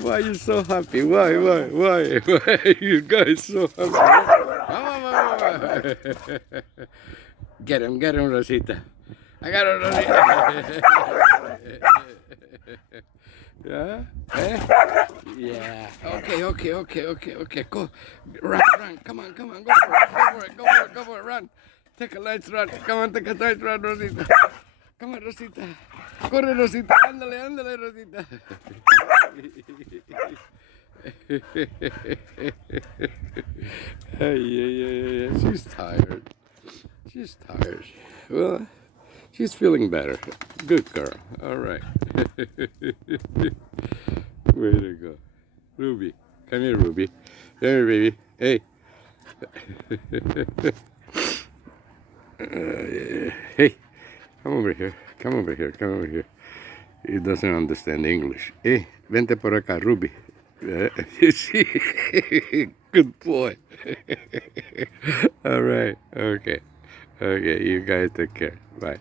Why are you so happy? Why? Why are you guys so happy? Get him, Rosita. I got him, Rosita. Yeah? Eh? Yeah. Okay. Go. Run. Come on. Go for it. Run. Take a nice run. Come on, take a nice run, Rosita. Come on, Rosita. Corre, Rosita. Ándale, Rosita. Ay. She's tired. Well, she's feeling better. Good girl. All right. Way to go. Ruby. Come here, Ruby. Come here, baby. Hey. Hey. Come over here. He doesn't understand English. Hey, vente por acá, Ruby. Good boy. All right. Okay. You guys take care. Bye.